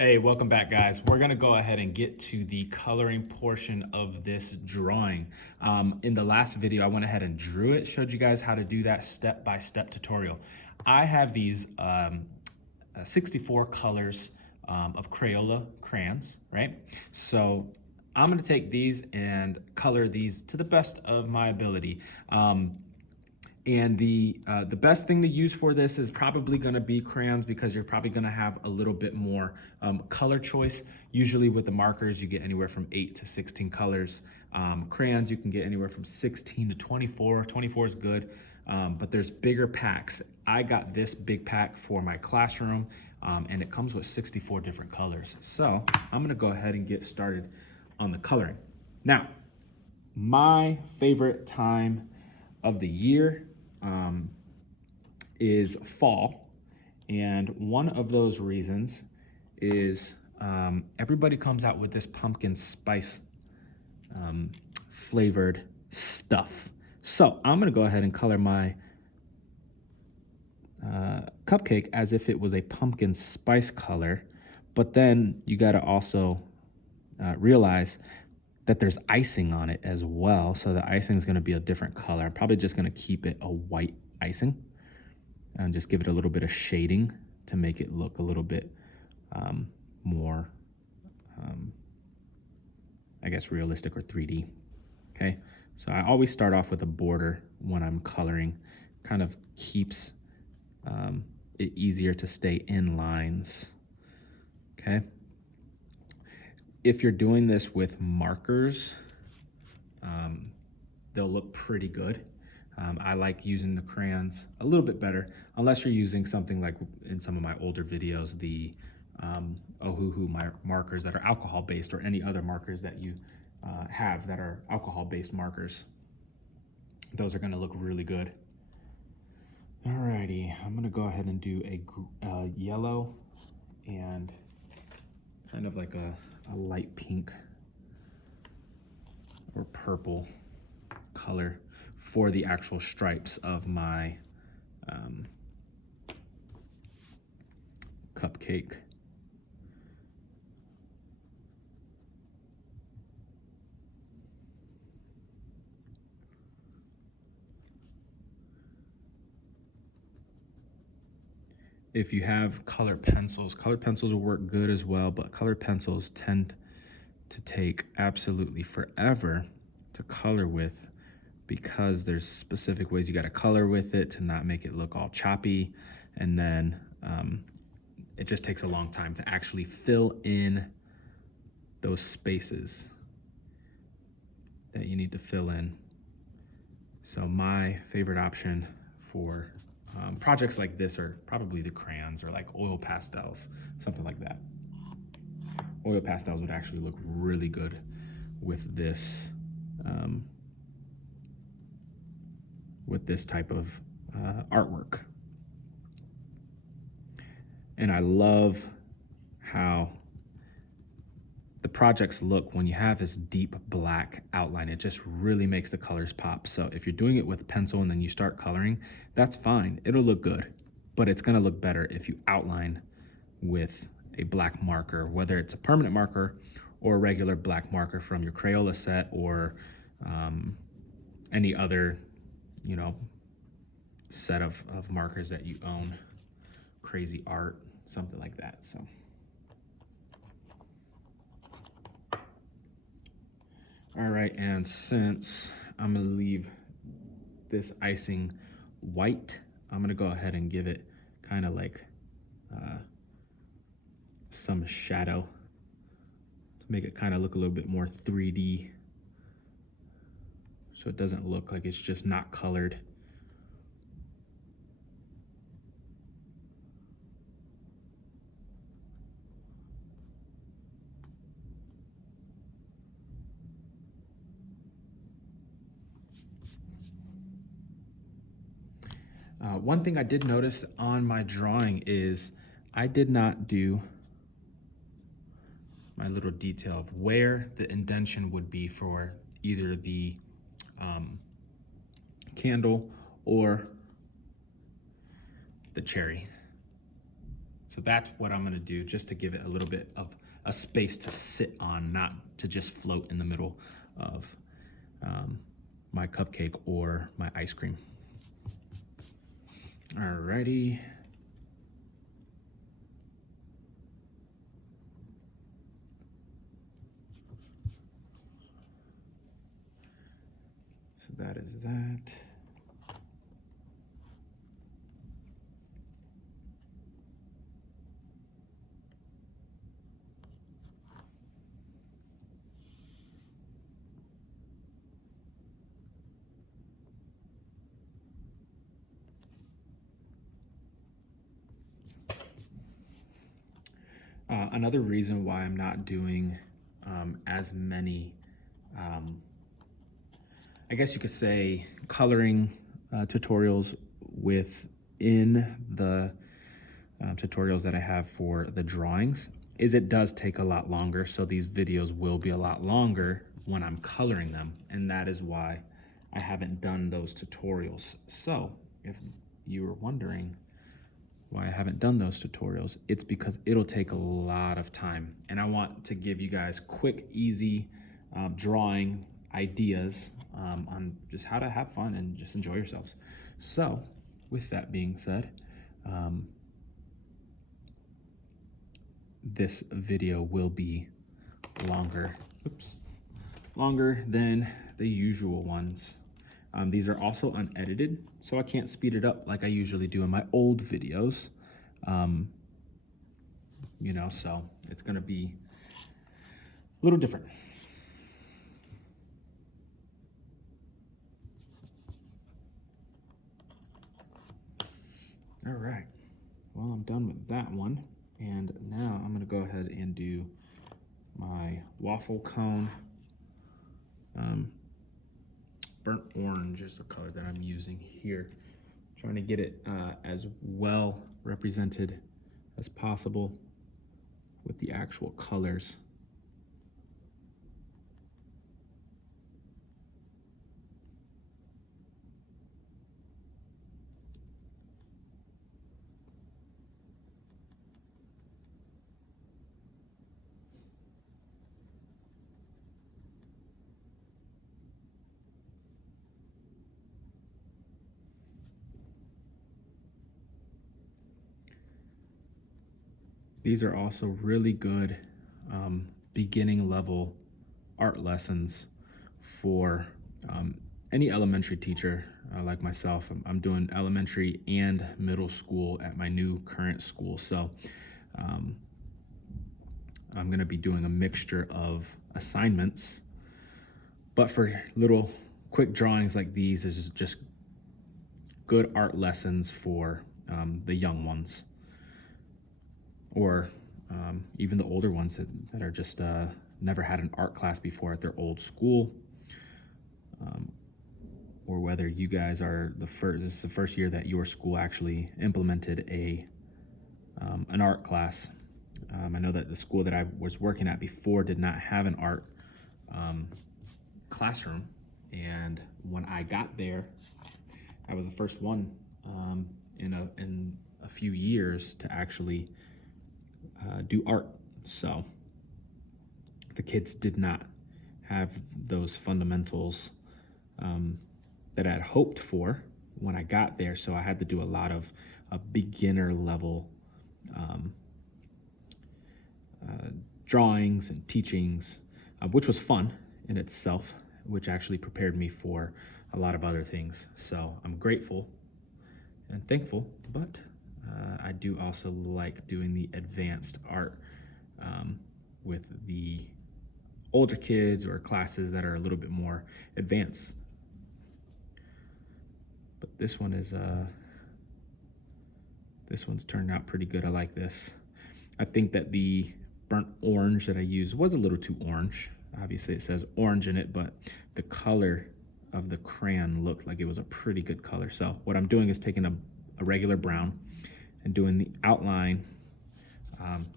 Hey, welcome back, guys. We're gonna go ahead and get to the coloring portion of this drawing. In the last video, I went ahead and drew it, showed you guys how to do that step-by-step tutorial. I have these 64 colors of Crayola crayons, right? So I'm gonna take these and color these to the best of my ability. And the best thing to use for this is probably gonna be crayons, because you're probably gonna have a little bit more color choice. Usually with the markers, you get anywhere from 8 to 16 colors. Crayons, you can get anywhere from 16 to 24. 24 is good, but there's bigger packs. I got this big pack for my classroom, and it comes with 64 different colors. So I'm gonna go ahead and get started on the coloring. Now, my favorite time of the year is fall, and one of those reasons is everybody comes out with this pumpkin spice flavored stuff. So I'm gonna go ahead and color my cupcake as if it was a pumpkin spice color, but then you gotta also realize that there's icing on it as well. So the icing is gonna be a different color. I'm probably just gonna keep it a white icing and just give it a little bit of shading to make it look a little bit more, I guess, realistic or 3D, okay? So I always start off with a border when I'm coloring. Kind of keeps it easier to stay in lines, okay? If you're doing this with markers, they'll look pretty good. I like using the crayons a little bit better, unless you're using something like in some of my older videos, the Ohuhu markers that are alcohol-based, or any other markers that you have that are alcohol-based markers. Those are gonna look really good. Alrighty, I'm gonna go ahead and do a yellow and kind of like a light pink or purple color for the actual stripes of my cupcake. If you have colored pencils will work good as well, but colored pencils tend to take absolutely forever to color with, because there's specific ways you got to color with it to not make it look all choppy, and then it just takes a long time to actually fill in those spaces that you need to fill in. So my favorite option for projects like this are probably the crayons, or like oil pastels, something like that. Oil pastels would actually look really good with this type of artwork. And I love how the projects look when you have this deep black outline. It just really makes the colors pop. So if you're doing it with pencil and then you start coloring, that's fine. It'll look good, but it's gonna look better if you outline with a black marker, whether it's a permanent marker or a regular black marker from your Crayola set, or any other, set of markers that you own, Crazy Art, something like that. So all right, and since I'm gonna leave this icing white, I'm gonna go ahead and give it kind of like some shadow to make it kind of look a little bit more 3D, so it doesn't look like it's just not colored. One thing I did notice on my drawing is I did not do my little detail of where the indentation would be for either the candle or the cherry. So that's what I'm gonna do, just to give it a little bit of a space to sit on, not to just float in the middle of my cupcake or my ice cream. Alrighty. So that is that. Another reason why I'm not doing as many, I guess you could say, coloring tutorials within the tutorials that I have for the drawings is it does take a lot longer. So these videos will be a lot longer when I'm coloring them. And that is why I haven't done those tutorials. So if you were wondering why I haven't done those tutorials, it's because it'll take a lot of time. And I want to give you guys quick, easy drawing ideas on just how to have fun and just enjoy yourselves. So with that being said, this video will be longer than the usual ones. These are also unedited, so I can't speed it up like I usually do in my old videos. You know, so it's gonna be a little different. All right, well, I'm done with that one. And now I'm gonna go ahead and do my waffle cone. Burnt orange is the color that I'm using here. Trying to get it as well represented as possible with the actual colors. These are also really good beginning level art lessons for any elementary teacher like myself. I'm doing elementary and middle school at my new current school. So I'm gonna be doing a mixture of assignments, but for little quick drawings like these, this is just good art lessons for the young ones, or even the older ones that are just never had an art class before at their old school, or whether you guys are this is the first year that your school actually implemented an art class. I know that the school that I was working at before did not have an art classroom, and when I got there, I was the first one in a few years to actually do art. So the kids did not have those fundamentals that I had hoped for when I got there. So I had to do a lot of beginner level drawings and teachings, which was fun in itself, which actually prepared me for a lot of other things. So I'm grateful and thankful, but I do also like doing the advanced art with the older kids or classes that are a little bit more advanced. But this one is this one's turned out pretty good. I like this. I think that the burnt orange that I used was a little too orange. Obviously it says orange in it, but the color of the crayon looked like it was a pretty good color. So what I'm doing is taking a regular brown and doing the outline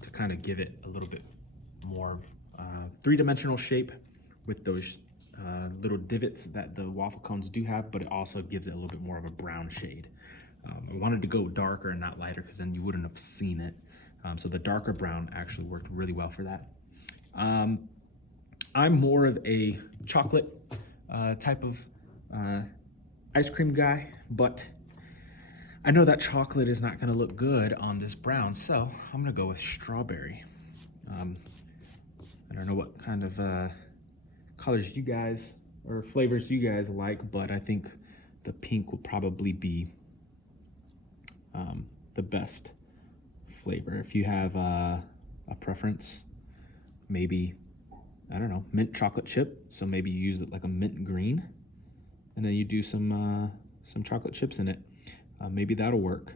to kind of give it a little bit more three-dimensional shape with those little divots that the waffle cones do have, but it also gives it a little bit more of a brown shade. I wanted to go darker and not lighter because then you wouldn't have seen it. So the darker brown actually worked really well for that. I'm more of a chocolate type of ice cream guy, but I know that chocolate is not gonna look good on this brown, so I'm gonna go with strawberry. I don't know what kind of colors you guys or flavors you guys like, but I think the pink will probably be the best flavor. If you have a preference, maybe, I don't know, mint chocolate chip. So maybe you use it like a mint green, and then you do some chocolate chips in it. Maybe that'll work.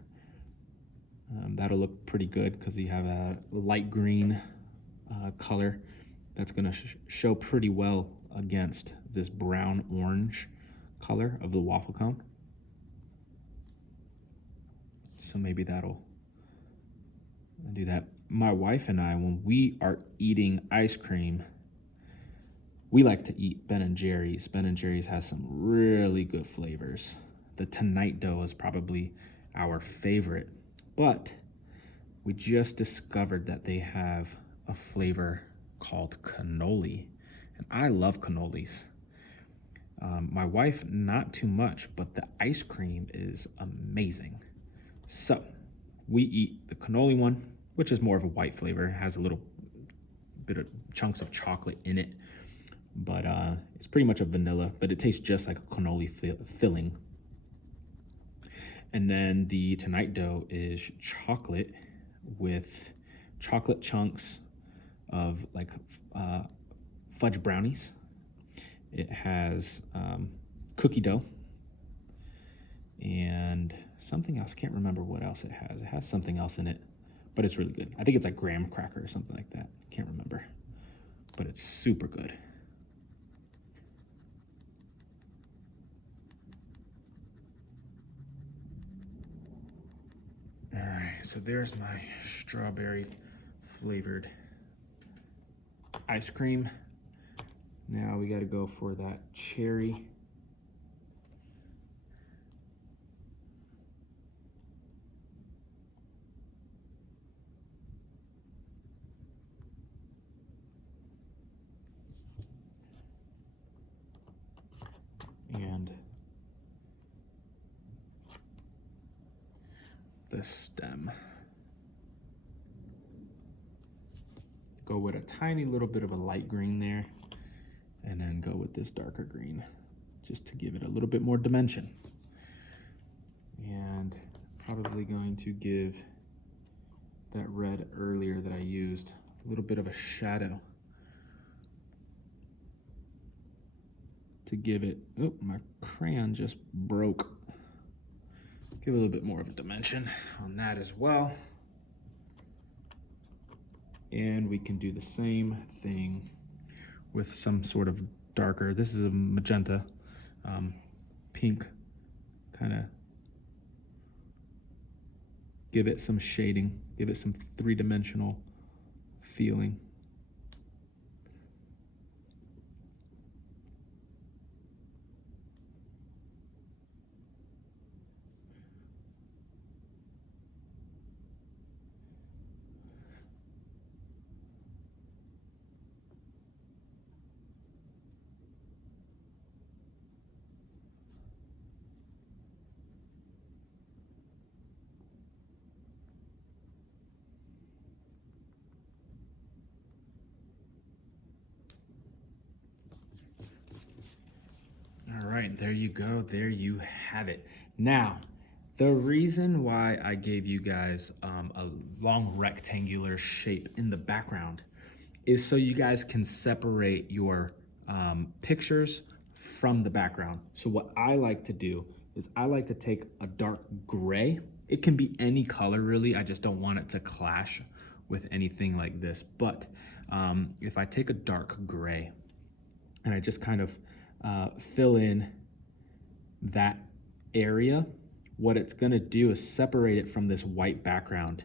That'll look pretty good because you have a light green color that's gonna show pretty well against this brown orange color of the waffle cone. So maybe that'll do that. My wife and I, when we are eating ice cream, we like to eat Ben & Jerry's. Ben & Jerry's has some really good flavors. The Tonight Dough is probably our favorite, but we just discovered that they have a flavor called cannoli, and I love cannolis. My wife, not too much, but the ice cream is amazing. So we eat the cannoli one, which is more of a white flavor. It has a little bit of chunks of chocolate in it, but it's pretty much a vanilla, but it tastes just like a cannoli filling. And then the Tonight Dough is chocolate with chocolate chunks of like fudge brownies. It has cookie dough and something else. Can't remember what else it has. It has something else in it, but it's really good. I think it's like graham cracker or something like that. Can't remember, but it's super good. All right, so there's my strawberry flavored ice cream. Now we got to go for that cherry. And the stem. Go with a tiny little bit of a light green there, and then go with this darker green just to give it a little bit more dimension. And probably going to give that red earlier that I used a little bit of a shadow to give it, oh, my crayon just broke. Give a little bit more of a dimension on that as well. And we can do the same thing with some sort of darker, this is a magenta, pink, kind of give it some shading, give it some three-dimensional feeling. All right, there you go. There you have it. Now, the reason why I gave you guys a long rectangular shape in the background is so you guys can separate your pictures from the background. So what I like to do is I like to take a dark gray. It can be any color really. I just don't want it to clash with anything like this. But if I take a dark gray and I just kind of fill in that area, what it's gonna do is separate it from this white background.